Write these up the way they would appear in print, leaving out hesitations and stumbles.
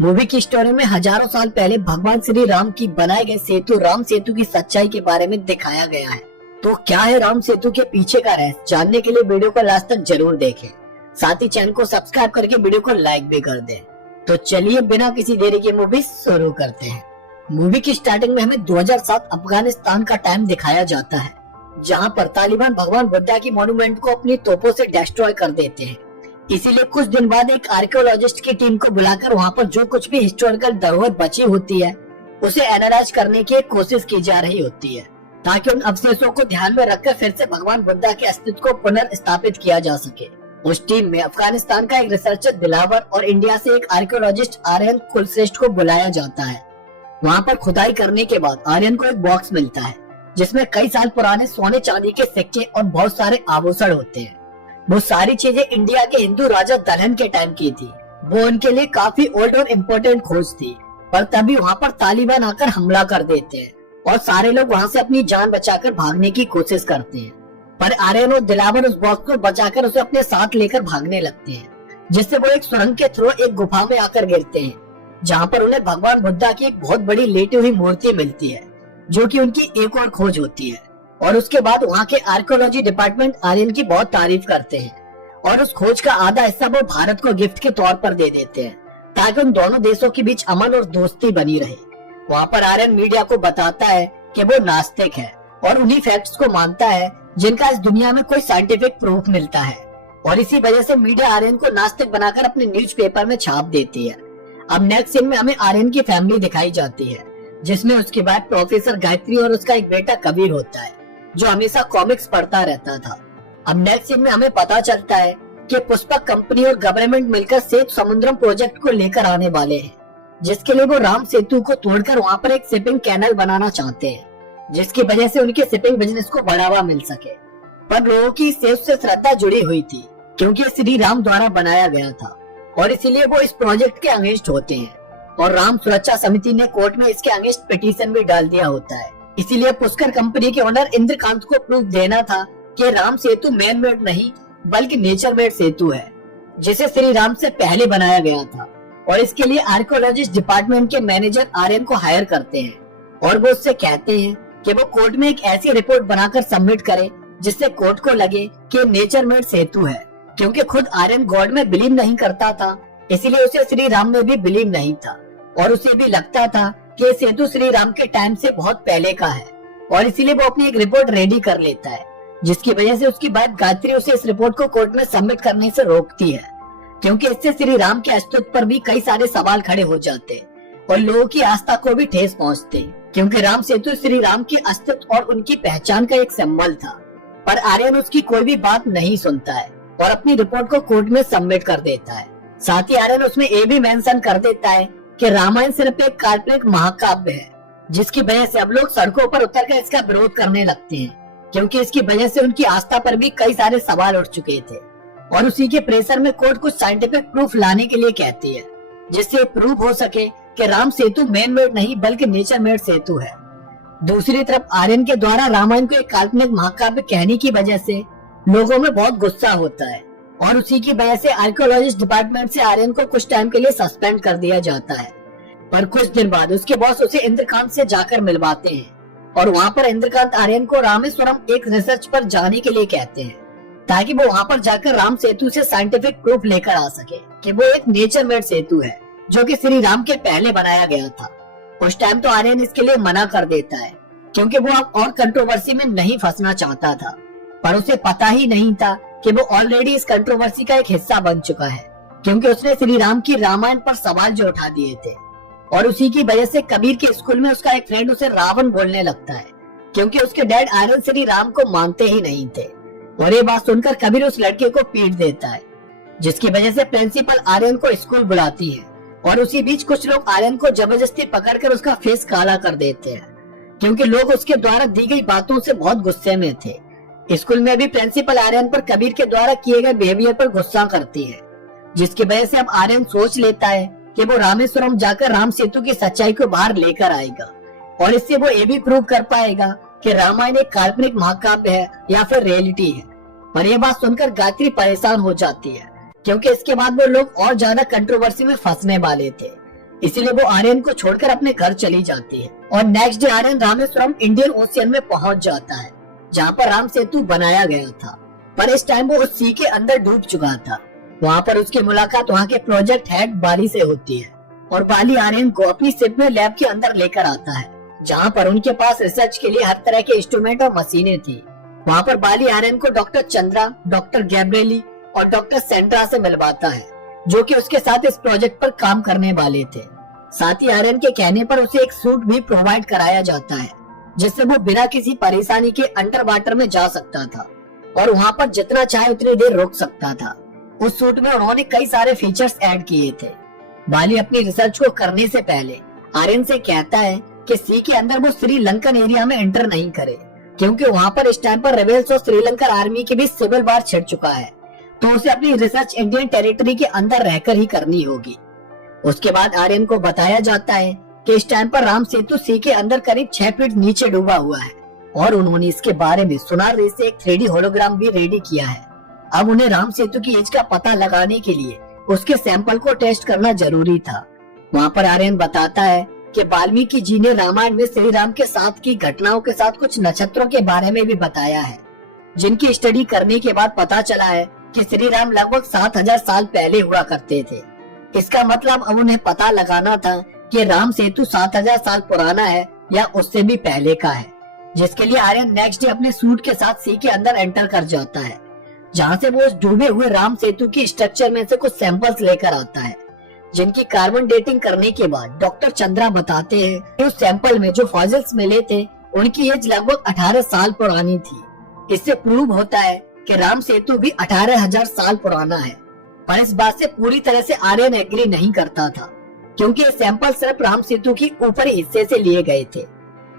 Movie की story में हजारों साल पहले भगवान श्री राम की बनाए गए सेतु राम सेतु की सच्चाई के बारे में दिखाया गया है। तो क्या है राम सेतु के पीछे का रहस्य, जानने के लिए वीडियो को लास्ट तक जरूर देखें। साथ ही चैनल को सब्सक्राइब करके वीडियो को लाइक भी कर दें। तो चलिए बिना किसी देरी के मूवी शुरू करते हैं। मूवी की स्टार्टिंग में हमें 2007 अफगानिस्तान का टाइम दिखाया जाता है, जहां पर तालिबान भगवान बुद्धा की मॉन्यूमेंट को अपनी तोपों से डिस्ट्रॉय कर देते हैं। इसीलिए कुछ दिन बाद एक आर्कियोलॉजिस्ट की टीम को बुलाकर वहां पर जो कुछ भी हिस्टोरिकल धरोहर बची होती है उसे एनालाइज करने की कोशिश की जा रही होती है, ताकि उन अवशेषों को ध्यान में रखकर फिर से भगवान बुद्धा के अस्तित्व को पुनर्स्थापित किया जा सके। उस टीम में अफगानिस्तान का एक रिसर्चर दिलावर और इंडिया से एक आर्कियोलॉजिस्ट आर्यन कुलश्रेष्ठ को बुलाया जाता है। वहाँ पर खुदाई करने के बाद आर्यन को एक बॉक्स मिलता है जिसमें कई साल पुराने सोने चांदी के सिक्के और बहुत सारे आभूषण होते हैं। वो सारी चीजें इंडिया के हिंदू राजा दलहन के टाइम की थी। वो उनके लिए काफी ओल्ड और इम्पोर्टेंट खोज थी, पर तभी वहाँ पर तालिबान आकर हमला कर देते हैं और सारे लोग वहाँ से अपनी जान बचाकर भागने की कोशिश करते हैं। पर आर्यन और दिलावर उस बॉक्स को बचाकर उसे अपने साथ लेकर भागने लगते हैं, जिससे वो एक सुरंग के थ्रू एक गुफा में आकर गिरते हैं, जहाँ पर उन्हें भगवान बुद्धा की एक बहुत बड़ी लेटी हुई मूर्ति मिलती है, जो कि उनकी एक और खोज होती है। और उसके बाद वहाँ के आर्कियोलॉजी डिपार्टमेंट आर्यन की बहुत तारीफ करते हैं और उस खोज का आधा हिस्सा वो भारत को गिफ्ट के तौर पर दे देते हैं, ताकि उन दोनों देशों के बीच अमन और दोस्ती बनी रहे। वहाँ पर आर्यन मीडिया को बताता है कि वो नास्तिक है और उन्हीं फैक्ट्स को मानता है जिनका इस दुनिया में कोई साइंटिफिक प्रूफ मिलता है, और इसी वजह से मीडिया आर्यन को नास्तिक बनाकर अपने न्यूज़पेपर में छाप देती है। अब नेक्स्ट सीन में हमें आर्यन की फैमिली दिखाई जाती है, जिसमें उसके बाद प्रोफेसर गायत्री और उसका एक बेटा कबीर होता है, जो हमेशा कॉमिक्स पढ़ता रहता था। अब नेक्स्ट सीन में हमें पता चलता है कि पुष्पक कंपनी और गवर्नमेंट मिलकर सेतु समुद्रम प्रोजेक्ट को लेकर आने वाले हैं, जिसके लिए वो राम सेतु को तोड़कर वहाँ पर एक शिपिंग कैनल बनाना चाहते हैं, जिसकी वजह से उनके शिपिंग बिजनेस को बढ़ावा मिल सके। पर लोगों की सेतु से श्रद्धा जुड़ी हुई थी, क्योंकि श्री राम द्वारा बनाया गया था, और इसीलिए वो इस प्रोजेक्ट के अगेंस्ट होते हैं। और राम सुरक्षा समिति ने कोर्ट में इसके अगेंस्ट पिटीशन भी डाल दिया होता है। इसीलिए पुष्कर कंपनी के ओनर इंद्रकांत को प्रूफ देना था कि राम सेतु मैन मेड नहीं बल्कि नेचर मेड सेतु है, जिसे श्री राम से पहले बनाया गया था। और इसके लिए आर्कियोलॉजिस्ट डिपार्टमेंट के मैनेजर आर्यन को हायर करते हैं और वो उससे कहते हैं कि वो कोर्ट में एक ऐसी रिपोर्ट बनाकर सबमिट करे जिससे कोर्ट को लगे कि नेचर मेड सेतु है, क्योंकि खुद आर्यन गॉड में बिलीव नहीं करता था, इसीलिए उसे श्री राम में भी बिलीव नहीं था। और उसे भी लगता था कि सेतु श्री राम के टाइम से बहुत पहले का है, और इसीलिए वो अपनी एक रिपोर्ट रेडी कर लेता है, जिसकी वजह से उसकी वाइफ गायत्री उसे इस रिपोर्ट को कोर्ट में सबमिट करने से रोकती है, क्योंकि इससे श्री राम के अस्तित्व पर भी कई सारे सवाल खड़े हो जाते और लोगों की आस्था को भी ठेस पहुंचते, क्योंकि राम सेतु श्री राम के अस्तित्व और उनकी पहचान का एक सिंबल था। पर आर्यन उसकी कोई भी बात नहीं सुनता है और अपनी रिपोर्ट को कोर्ट में सबमिट कर देता है। साथ ही आर्यन उसमें ये भी मेंशन कर देता है कि रामायण सिर्फ एक काल्पनिक महाकाव्य है, जिसकी वजह से अब लोग सड़कों पर उतरकर इसका विरोध करने लगते हैं, क्योंकि इसकी वजह से उनकी आस्था पर भी कई सारे सवाल उठ चुके थे। और उसी के प्रेशर में कोर्ट कुछ साइंटिफिक प्रूफ लाने के लिए कहती है, जिससे प्रूफ हो सके कि राम सेतु मैन मेड नहीं बल्कि नेचर मेड सेतु है। दूसरी तरफ आर्यन के द्वारा रामायण को एक काल्पनिक महाकाव्य कहने की वजह से लोगों में बहुत गुस्सा होता है, और उसी की वजह से आर्कियोलॉजिस्ट डिपार्टमेंट से आर्यन को कुछ टाइम के लिए सस्पेंड कर दिया जाता है। पर कुछ दिन बाद उसके बॉस उसे इंद्रकांत से जाकर मिलवाते हैं, और वहाँ पर इंद्रकांत आर्यन को रामेश्वरम एक रिसर्च पर जाने के लिए कहते हैं, ताकि वो वहाँ पर जाकर राम सेतु से साइंटिफिक प्रूफ लेकर आ सके कि वो एक नेचर मेड सेतु है, जो कि श्री राम के पहले बनाया गया था। उस टाइम तो आर्यन इसके लिए मना कर देता है, क्योंकि वो अब और कंट्रोवर्सी में नहीं फंसना चाहता था, पर उसे पता ही नहीं था कि वो ऑलरेडी इस कंट्रोवर्सी का एक हिस्सा बन चुका है, क्योंकि उसने श्री राम की रामायण पर सवाल जो उठा दिए थे। और उसी की वजह से कबीर के स्कूल में उसका एक फ्रेंड उसे रावण बोलने लगता है, क्योंकि उसके डैड आर्यन श्री राम को मानते ही नहीं थे। और ये बात सुनकर कबीर उस लड़के को पीट देता है, जिसकी वजह से प्रिंसिपल आर्यन को स्कूल बुलाती है। और उसी बीच कुछ लोग आर्यन को जबरदस्ती पकड़कर उसका फेस काला कर देते हैं, क्योंकि लोग उसके द्वारा दी गई बातों से बहुत गुस्से में थे। स्कूल में भी प्रिंसिपल आर्यन पर कबीर के द्वारा किए गए बिहेवियर पर गुस्सा करती है, जिसकी वजह से अब आर्यन सोच लेता है कि वो रामेश्वरम जाकर राम सेतु की सच्चाई को बाहर लेकर आएगा, और इससे वो ये भी प्रूव कर पाएगा कि रामायण एक काल्पनिक महाकाव्य है या फिर रियलिटी है। पर यह बात सुनकर गायत्री परेशान हो जाती है, क्योंकि इसके बाद वो लोग और ज्यादा कंट्रोवर्सी में फंसने वाले थे, इसीलिए वो आर्यन को छोड़कर अपने घर चली जाती है और next day Aryan Rameshwaram Indian Ocean में पहुंच जाता है, जहाँ पर राम सेतु बनाया गया था। पर इस टाइम वो उस सी के अंदर डूब चुका था। वहाँ पर उसकी मुलाकात वहाँ के प्रोजेक्ट हेड बाली से होती है और बाली आर्यन को अपनी शिप में लैब के अंदर लेकर आता है, जहाँ पर उनके पास रिसर्च के लिए हर तरह के इंस्ट्रूमेंट और मशीनें थी। वहाँ पर बाली आर्यन को डॉक्टर चंद्रा, डॉक्टर गैब्रिएली और डॉक्टर सेंड्रा से मिलवाता है, जो कि उसके साथ इस प्रोजेक्ट पर काम करने वाले थे। साथ ही आर्यन के कहने पर उसे एक सूट भी प्रोवाइड कराया जाता है, जिससे वो बिना किसी परेशानी के अंडर वाटर में जा सकता था और वहाँ पर जितना चाहे उतनी देर रुक सकता था। उस सूट में उन्होंने कई सारे फीचर्स ऐड किए थे। बाली अपनी रिसर्च को करने से पहले आर्यन से कहता है कि सी के अंदर वो श्रीलंकन एरिया में एंटर नहीं करे, क्योंकि वहाँ पर इस टाइम पर रेबेल्स और श्रीलंकन आर्मी के बीच सिविल वार छिड़ चुका है, तो उसे अपनी रिसर्च इंडियन टेरिटरी के अंदर रहकर ही करनी होगी। उसके बाद आर्यन को बताया जाता है कि इस टाइम पर राम सेतु सी के अंदर करीब 6 फीट नीचे डूबा हुआ है और उन्होंने इसके बारे में सोनार रे से एक 3D होलोग्राम भी रेडी किया है। अब उन्हें राम सेतु की एज का पता लगाने के लिए उसके सैंपल को टेस्ट करना जरूरी था। वहाँ पर आर्यन बताता है कि वाल्मीकि जी ने रामायण में श्री राम के साथ की घटनाओं के साथ कुछ नक्षत्रों के बारे में भी बताया है, जिनकी स्टडी करने के बाद पता चला है कि श्री राम लगभग 7000 साल पहले हुआ करते थे। इसका मतलब अब उन्हें पता लगाना था कि राम सेतु 7000 साल पुराना है या उससे भी पहले का है, जिसके लिए आर्यन नेक्स्ट डे अपने सूट के साथ सी के अंदर एंटर कर जाता है, जहाँ से वो उस डूबे हुए राम सेतु की स्ट्रक्चर में से कुछ सैंपल्स लेकर आता है, जिनकी कार्बन डेटिंग करने के बाद डॉक्टर चंद्रा बताते हैं कि उस सैंपल में जो फॉसिल्स मिले थे उनकी एज लगभग 18 साल पुरानी थी। इससे प्रूव होता है कि राम सेतु भी 18,000 साल पुराना है। पर इस बात से पूरी तरह से आर्यन एग्री नहीं करता था, क्योंकि ये सैंपल सिर्फ राम सेतु की ऊपरी हिस्से से लिए गए थे।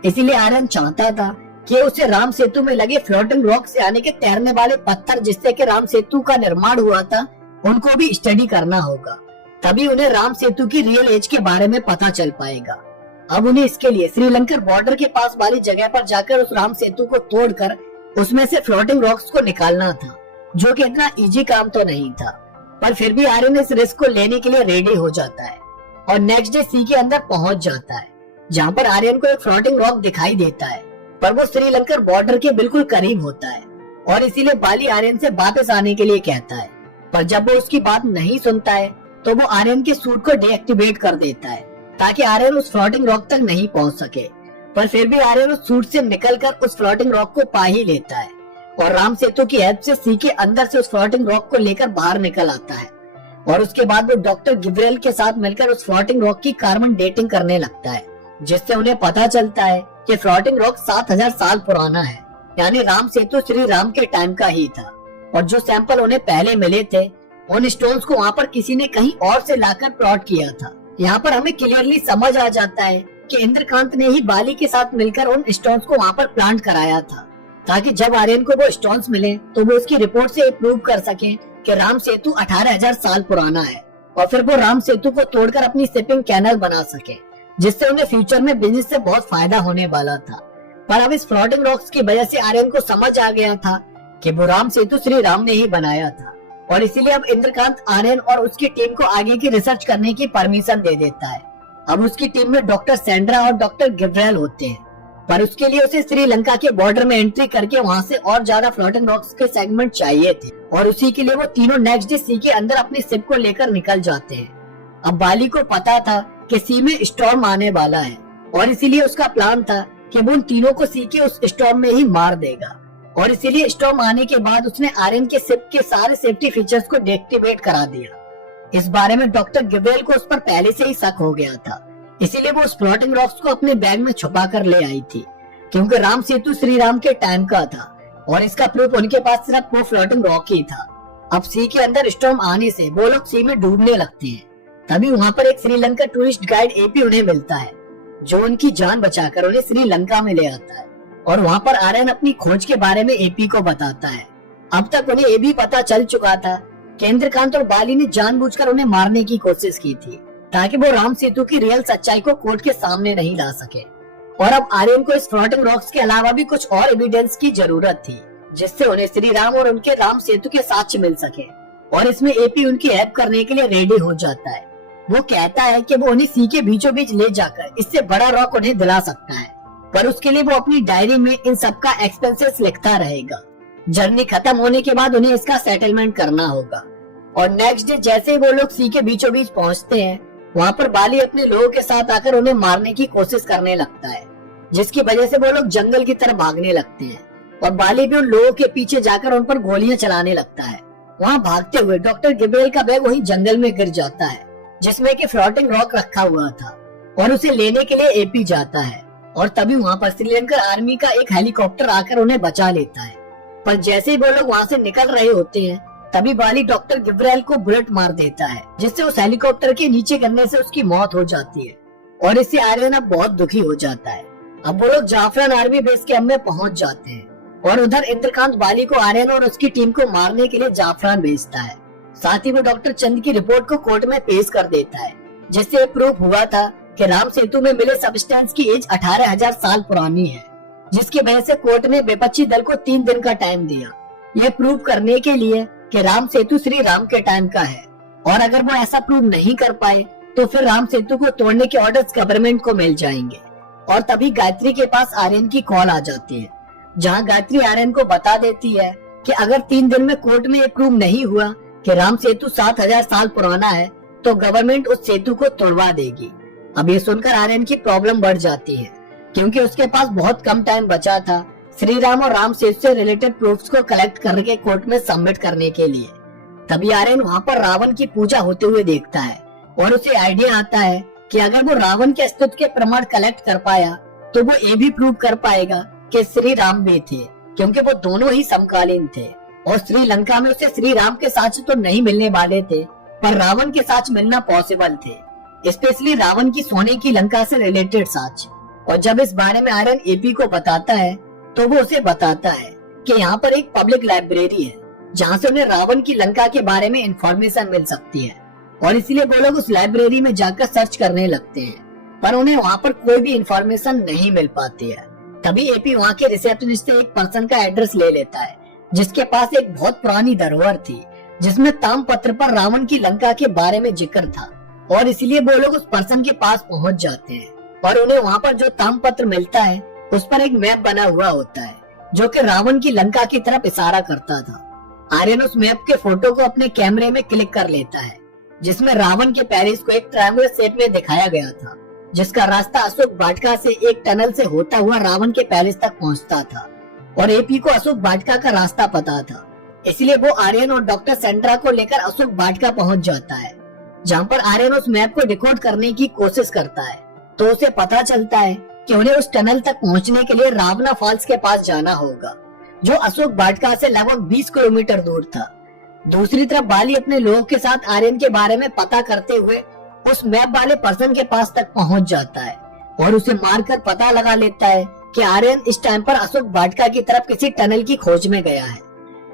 इसीलिए आर्यन चाहता था कि उसे राम सेतु में लगे फ्लोटिंग रॉक से आने के तैरने वाले पत्थर जिससे कि राम सेतु का निर्माण हुआ था उनको भी स्टडी करना होगा, तभी उन्हें राम सेतु की रियल एज के बारे में पता चल पाएगा। अब उन्हें इसके लिए श्रीलंका बॉर्डर के पास वाली जगह पर जाकर उस राम सेतु को तोड़कर उसमें से फ्लोटिंग रॉक्स को निकालना था, जो कि इतना इजी काम तो नहीं था। पर फिर भी आर्यन इस रिस्क को लेने के लिए रेडी हो जाता है और नेक्स्ट डे सी के अंदर पहुंच जाता है, जहाँ पर आर्यन को एक फ्लोटिंग रॉक दिखाई देता है, पर वो श्रीलंका बॉर्डर के बिल्कुल करीब होता है और इसीलिए बाली आर्यन से वापस आने के लिए कहता है। पर जब वो उसकी बात नहीं सुनता है तो वो आर्यन के सूट को डीएक्टिवेट कर देता है, ताकि आर्यन उस फ्लोटिंग रॉक तक नहीं पहुंच सके। पर फिर भी आर्यन उस सूट से निकलकर उस फ्लोटिंग रॉक को पा ही लेता है और राम सेतु की हेल्प से सी के अंदर से उस फ्लोटिंग रॉक को लेकर बाहर निकल आता है और उसके बाद वो डॉक्टर गिब्रियल के साथ मिलकर उस फ्लोटिंग रॉक की कार्बन डेटिंग करने लगता है, जिससे उन्हें पता चलता है कि फ्लोटिंग रॉक 7000 साल पुराना है, यानी राम सेतु श्री राम के टाइम का ही था। और जो सैंपल उन्हें पहले मिले थे उन स्टोन्स को वहाँ पर किसी ने कहीं और से लाकर प्लॉट किया था। यहाँ पर हमें क्लियरली समझ आ जाता है कि इंद्रकांत ने ही बाली के साथ मिलकर उन स्टोन्स को वहाँ पर प्लांट कराया था, ताकि जब आर्यन को वो स्टोन्स मिले तो वो उसकी रिपोर्ट से प्रूव कर सके कि राम सेतु 18,000 साल पुराना है और फिर वो राम सेतु को तोड़कर अपनी शिपिंग कैनल बना सके, जिससे उन्हें फ्यूचर में बिजनेस से बहुत फायदा होने वाला था। पर अब इस फ्लोटिंग रॉक्स की वजह से आर्यन को समझ आ गया था कि वो राम सेतु श्री राम ने ही बनाया था और इसीलिए अब इंद्रकांत आर्यन और उसकी टीम को आगे की रिसर्च करने की परमिशन दे देता है। अब उसकी टीम में डॉक्टर सेंड्रा और डॉक्टर गिब्रियल होते हैं, पर उसके लिए उसे श्रीलंका के बॉर्डर में एंट्री करके वहाँ से और ज्यादा फ्लोटिंग रॉक्स के सेगमेंट चाहिए थे और उसी के लिए वो तीनों नेक्स्ट डे सी के अंदर अपनी शिप को लेकर निकल जाते हैं। अब बाली को पता था कि सी में स्टॉर्म आने वाला है और इसीलिए उसका प्लान था कि वो उन तीनों को सी के उस स्टॉर्म में ही मार देगा और इसीलिए स्टॉर्म आने के बाद उसने आर्यन के शिप के सारे सेफ्टी फीचर्स को डीएक्टिवेट करा दिया। इस बारे में डॉक्टर गिब्रियल को उस पर पहले से ही शक हो गया था, इसीलिए वो उस फ्लोटिंग रॉक्स को अपने बैग में छुपा कर ले आई थी, क्योंकि राम सेतु श्री राम के टाइम का था और इसका प्रूफ उनके पास सिर्फ वो फ्लोटिंग रॉक ही था। अब सी के अंदर स्टॉर्म आने से वो लोग सी में डूबने लगते हैं। तभी वहाँ पर एक श्रीलंका टूरिस्ट गाइड एपी उन्हें मिलता है, जो उनकी जान बचाकर उन्हें श्रीलंका में ले आता है और वहाँ पर आर्यन अपनी खोज के बारे में एपी को बताता है। अब तक उन्हें ये भी पता चल चुका था कि इंद्रकांत और बाली ने जानबूझकर उन्हें मारने की कोशिश की थी, ताकि वो राम सेतु की रियल सच्चाई को कोर्ट के सामने नहीं ला सके। और अब आर्यन को इस फ्लोटिंग रॉक्स के अलावा भी कुछ और एविडेंस की जरूरत थी, जिससे उन्हें श्री राम और उनके राम सेतु के साक्ष्य मिल सके और इसमें एपी उनकी हेल्प करने के लिए रेडी हो जाता है। वो कहता है कि वो उन्हें सी के बीचों बीच ले जाकर इससे बड़ा रॉक उन्हें दिला सकता है, पर उसके लिए वो अपनी डायरी में इन सब का एक्सपेंसेस लिखता रहेगा। जर्नी खत्म होने के बाद उन्हें इसका सेटलमेंट करना होगा। और नेक्स्ट डे जैसे ही वो लोग सी के बीचों बीच पहुंचते हैं, वहाँ पर बाली अपने लोगों के साथ आकर उन्हें मारने की कोशिश करने लगता है, जिसकी वजह से वो लोग जंगल की तरफ भागने लगते हैं और बाली भी उन लोगों के पीछे जाकर उन पर गोलियां चलाने लगता है। वहाँ भागते हुए डॉक्टर गिब्रियल का बैग वहीं जंगल में गिर जाता है, जिसमें कि फ्लोटिंग रॉक रखा हुआ था, और उसे लेने के लिए एपी जाता है। और तभी वहाँ पर श्रीलंकन आर्मी का एक हेलीकॉप्टर आकर उन्हें बचा लेता है। पर जैसे ही वो लोग वहाँ से निकल रहे होते हैं, तभी बाली डॉक्टर गिब्रियल को बुलेट मार देता है, जिससे उस हेलीकॉप्टर के नीचे गिरने से उसकी मौत हो जाती है। और इससे आर्यन अब बहुत दुखी हो जाता है। अब वो लोग जाफरान आर्मी बेस कैंप में पहुंच जाते हैं और उधर इंद्रकांत बाली को आर्यन और उसकी टीम को मारने के लिए जाफरान भेजता है। साथ ही वो डॉक्टर चंद की रिपोर्ट को कोर्ट में पेश कर देता है, जिससे प्रूफ हुआ था कि राम सेतु में मिले सब्सटेंस की एज 18,000 साल पुरानी है, जिसकी वजह से कोर्ट ने विपक्षी दल को 3 दिन का टाइम दिया यह प्रूव करने के लिए कि राम सेतु श्री राम के टाइम का है। और अगर वो ऐसा प्रूव नहीं कर पाए तो फिर राम सेतु को तोड़ने के ऑर्डर्स गवर्नमेंट को मिल जाएंगे। और तभी गायत्री के पास आर्यन की कॉल आ जाती है, जहां गायत्री आर्यन को बता देती है कि अगर 3 दिन में कोर्ट में ये प्रूव नहीं हुआ कि राम सेतु 7,000 साल पुराना है तो गवर्नमेंट उस सेतु को तोड़वा देगी। अब ये सुनकर आर्यन की प्रॉब्लम बढ़ जाती है, क्योंकि उसके पास बहुत कम टाइम बचा था श्री राम और राम सेतु से रिलेटेड प्रूफ्स को कलेक्ट करके कोर्ट में सबमिट करने के लिए। तभी आर्यन वहाँ पर रावण की पूजा होते हुए देखता है और उसे आइडिया आता है कि अगर वो रावण के अस्तित्व के प्रमाण कलेक्ट कर पाया तो वो ये भी प्रूव कर पाएगा कि श्री राम भी थे, क्योंकि वो दोनों ही समकालीन थे। और श्रीलंका में उसे श्री राम के साक्ष्य तो नहीं मिलने वाले थे, पर रावण के साक्ष्य मिलना पॉसिबल थे, स्पेशली रावण की सोने की लंका से रिलेटेड साक्ष्य। और जब इस बारे में आर्यन एपी को बताता है तो वो उसे बताता है कि यहाँ पर एक पब्लिक लाइब्रेरी है, जहाँ से उन्हें रावण की लंका के बारे में इंफॉर्मेशन मिल सकती है। और इसलिए वो लोग उस लाइब्रेरी में जाकर सर्च करने लगते हैं, पर उन्हें वहाँ पर कोई भी इंफॉर्मेशन नहीं मिल पाती है। तभी एपी वहाँ के रिसेप्शनिस्ट से एक पर्सन का एड्रेस ले लेता है, जिसके पास एक बहुत पुरानी धरोहर थी, जिसमें ताम्रपत्र पर रावण की लंका के बारे में जिक्र था। और इसलिए वो लोग उस पर्सन के पास पहुँच जाते हैं और उन्हें वहाँ पर जो ताम्रपत्र मिलता है उस पर एक मैप बना हुआ होता है, जो कि रावण की लंका की तरफ इशारा करता था। आर्यन उस मैप के फोटो को अपने कैमरे में क्लिक कर लेता है, जिसमें रावण के पैलेस को एक ट्रायंगुलर शेप में दिखाया गया था, जिसका रास्ता अशोक वाटिका से एक टनल से होता हुआ रावण के पैलेस तक पहुंचता था। और एपी को अशोक वाटिका का रास्ता पता था, इसलिए वो आर्यन और डॉक्टर सेंड्रा को लेकर अशोक वाटिका पहुंच जाता है, जहां पर आर्यन उस मैप को डिकोड करने की कोशिश करता है। तो उसे पता चलता है कि उन्हें उस टनल तक पहुंचने के लिए रावना फॉल्स के पास जाना होगा, जो अशोक वाटिका से लगभग 20 किलोमीटर दूर था। दूसरी तरफ बाली अपने लोगों के साथ आर्यन के बारे में पता करते हुए उस मैप वाले पर्सन के पास तक पहुंच जाता है और उसे मारकर पता लगा लेता है कि आर्यन इस टाइम पर अशोक वाटिका की तरफ किसी टनल की खोज में गया है।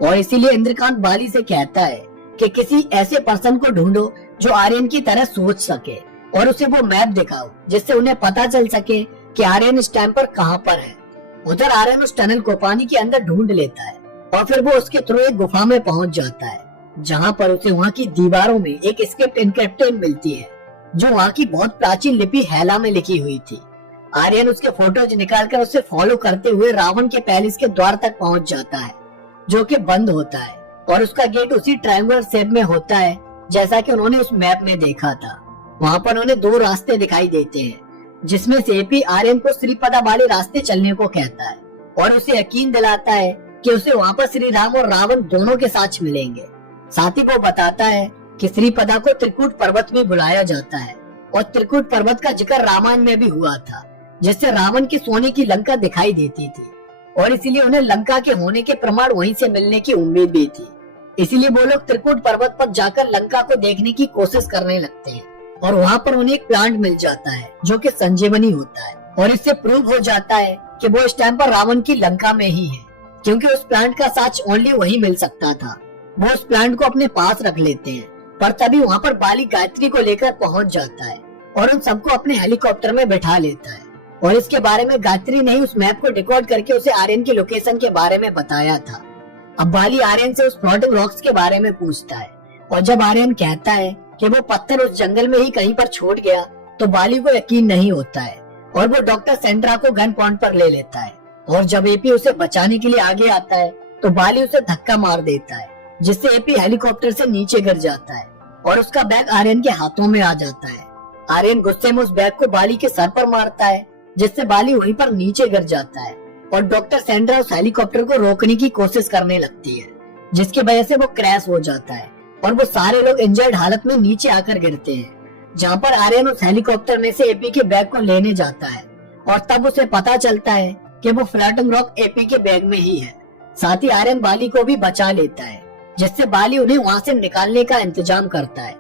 और इसीलिए इंद्रकांत बाली से कहता है कि किसी ऐसे पर्सन को ढूंढो जो आर्यन की तरह सोच सके और उसे वो मैप दिखाओ, जिससे उन्हें पता चल सके कि आर्यन इस टाइम पर कहाँ पर है। उधर आर्यन उस टनल को पानी के अंदर ढूंढ लेता है और फिर वो उसके थ्रू एक गुफा में पहुंच जाता है, जहाँ पर उसे वहाँ की दीवारों में एक स्क्रिप्ट इनक्रिप्टेड मिलती है, जो वहाँ की बहुत प्राचीन लिपि हैला में लिखी हुई थी। आर्यन उसके फोटोज निकालकर उसे फॉलो करते हुए रावण के पैलेस के द्वार तक पहुंच जाता है, जो कि बंद होता है और उसका गेट उसी ट्रायंगुलर शेप में होता है, जैसा कि उन्होंने उस मैप में देखा था। वहाँ पर उन्हें 2 रास्ते दिखाई देते हैं, जिसमें से एपी आर्यन को श्रीपदा वाले रास्ते चलने को कहता है और उसे यकीन दिलाता है कि उसे वहाँ पर श्री राम और रावण दोनों के साथ मिलेंगे। साथ ही वो बताता है कि श्रीपदा को त्रिकूट पर्वत में बुलाया जाता है और त्रिकूट पर्वत का जिक्र रामायण में भी हुआ था, जिससे रावण की सोने की लंका दिखाई देती थी और इसीलिए उन्हें लंका के होने के प्रमाण वहीं से मिलने की उम्मीद भी थी। इसीलिए वो लोग त्रिकूट पर्वत पर जाकर लंका को देखने की कोशिश करने लगते हैं और वहाँ पर उन्हें एक प्लांट मिल जाता है, जो कि संजीवनी होता है। और इससे प्रूव हो जाता है कि वो इस टाइम पर रावण की लंका में ही है, क्योंकि उस प्लांट का साक्ष्य ओनली वही मिल सकता था। वो उस प्लांट को अपने पास रख लेते हैं, पर तभी वहाँ पर बाली गायत्री को लेकर पहुँच जाता है और उन सबको अपने हेलीकॉप्टर में बैठा लेता है। और इसके बारे में गायत्री ने उस मैप को डिकोड करके उसे आर्यन की लोकेशन के बारे में बताया था। अब बाली आर्यन से उस फ्लोटिंग रॉक्स के बारे में पूछता है और जब आर्यन कहता है कि वो पत्थर उस जंगल में ही कहीं पर छूट गया तो बाली को यकीन नहीं होता है और वो डॉक्टर सेंड्रा को गन पॉइंट पर ले लेता है। और जब एपी उसे बचाने के लिए आगे आता है तो बाली उसे धक्का मार देता है, जिससे एपी हेलीकॉप्टर से नीचे गिर जाता है और उसका बैग आर्यन के हाथों में आ जाता है। आर्यन गुस्से में उस बैग को बाली के सर पर मारता है, जिससे बाली वहीं पर नीचे गिर जाता है और डॉक्टर सेंड्रा उस हेलीकॉप्टर को रोकने की कोशिश करने लगती है, जिसकी वजह से वो क्रैश हो जाता है और वो सारे लोग इंजर्ड हालत में नीचे आकर गिरते हैं। जहाँ पर आर्यन उस हेलीकॉप्टर में से एपी के बैग को लेने जाता है और तब उसे पता चलता है कि वो फ्लोटिंग रॉक एपी के बैग में ही है। साथ ही आर्यन बाली को भी बचा लेता है, जिससे बाली उन्हें वहाँ से निकालने का इंतजाम करता है।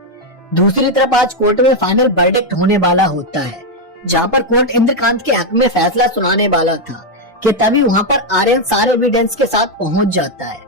दूसरी तरफ आज कोर्ट में फाइनल वर्डिक्ट होने वाला होता है, जहाँ पर कोर्ट इंद्रकांत के हक में फैसला सुनाने वाला था कि तभी वहाँ पर आर्यन सारे एविडेंस के साथ पहुँच जाता है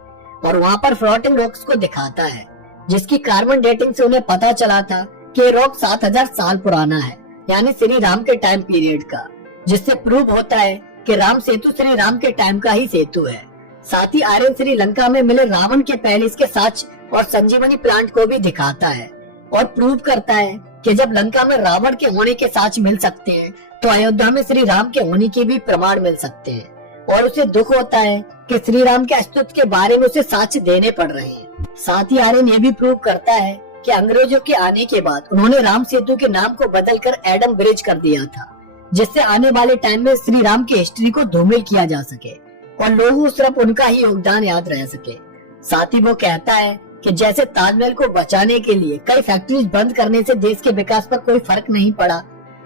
और वहाँ पर फ्लोटिंग रॉक्स को दिखाता है, जिसकी कार्बन डेटिंग से उन्हें पता चला था कि रॉक 7000 साल पुराना है, यानी श्री राम के टाइम पीरियड का, जिससे प्रूव होता है कि राम सेतु श्री राम के टाइम का ही सेतु है। साथ ही आर्यन श्रीलंका में मिले रावण के पैलेस के साक्ष्य और संजीवनी प्लांट को भी दिखाता है और प्रूव करता है कि जब लंका में रावण के होने के साक्ष्य मिल सकते हैं तो अयोध्या में श्री राम के होने के भी प्रमाण मिल सकते हैं। और उसे दुख होता है कि श्री राम के अस्तित्व के बारे में उसे साक्ष्य देने पड़ रहे हैं। साथ ही आर्यन ये भी प्रूव करता है कि अंग्रेजों के आने के बाद उन्होंने राम सेतु के नाम को बदलकर एडम ब्रिज कर दिया था, जिससे आने वाले टाइम में श्री राम की हिस्ट्री को धूमिल किया जा सके और लोगों को सिर्फ उनका ही योगदान याद रह सके। साथ ही वो कहता है कि जैसे ताजमहल को बचाने के लिए कई फैक्ट्रीज बंद करने से देश के विकास पर कोई फर्क नहीं पड़ा,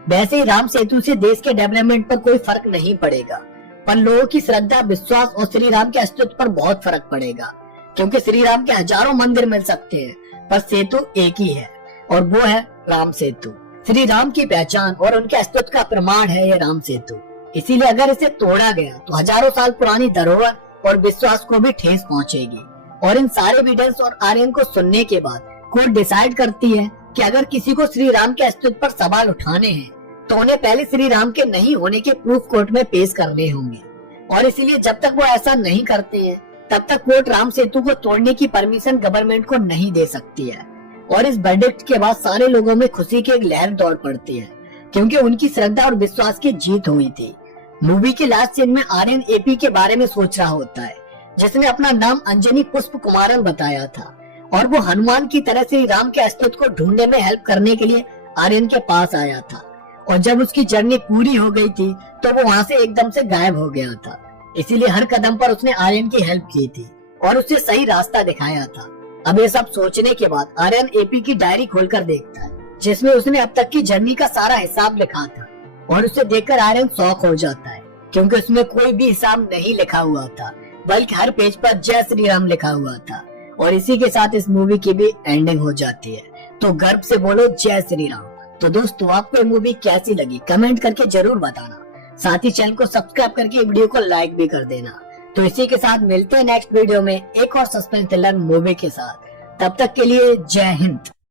वैसे ही राम सेतु से देश के डेवलपमेंट पर कोई फर्क नहीं पड़ेगा, पर लोगों की श्रद्धा, विश्वास और श्री राम के अस्तित्व पर बहुत फर्क पड़ेगा। क्योंकि श्री राम के हजारों मंदिर मिल सकते हैं, पर सेतु एक ही है और वो है राम सेतु। श्री राम की पहचान और उनके अस्तित्व का प्रमाण है ये राम सेतु। इसीलिए अगर इसे तोड़ा गया तो हजारों साल पुरानी धरोहर और विश्वास को भी ठेस पहुंचेगी। और इन सारे एविडेंस और आर्यन को सुनने के बाद कोर्ट डिसाइड करती है कि अगर किसी को श्री राम के अस्तित्व पर सवाल उठाने हैं तो उन्हें पहले श्री राम के नहीं होने के प्रूफ कोर्ट में पेश करने होंगे। और इसीलिए जब तक वो ऐसा नहीं करते हैं तब तक कोर्ट राम सेतु को तोड़ने की परमिशन गवर्नमेंट को नहीं दे सकती है। और इस वर्डिक्ट के बाद सारे लोगों में खुशी की एक लहर दौड़ पड़ती है, क्योंकि उनकी श्रद्धा और विश्वास की जीत हुई थी। मूवी के लास्ट सीन में आर्यन एपी के बारे में सोच रहा होता है, जिसने अपना नाम अंजनी पुष्प कुमारन बताया था और वो हनुमान की तरह से राम के अस्तित्व को ढूंढने में हेल्प करने के लिए आर्यन के पास आया था। और जब उसकी जर्नी पूरी हो गई थी तो वो वहाँ से एकदम से गायब हो गया था। इसीलिए हर कदम पर उसने आर्यन की हेल्प की थी और उसे सही रास्ता दिखाया था। अब ये सब सोचने के बाद आर्यन एपी की डायरी खोलकर देखता है, जिसमें उसने अब तक की जर्नी का सारा हिसाब लिखा था। और उसे देखकर आर्यन शॉक हो जाता है, क्योंकि उसमें कोई भी हिसाब नहीं लिखा हुआ था, बल्कि हर पेज पर जय श्री राम लिखा हुआ था। और इसी के साथ इस मूवी की भी एंडिंग हो जाती है। तो गर्व से बोलो जय श्री राम। तो दोस्तों, आपको ये मूवी कैसी लगी कमेंट करके जरूर बताना। साथ ही चैनल को सब्सक्राइब करके वीडियो को लाइक भी कर देना। तो इसी के साथ मिलते हैं नेक्स्ट वीडियो में एक और सस्पेंस थ्रिलर मूवी के साथ। तब तक के लिए जय हिंद।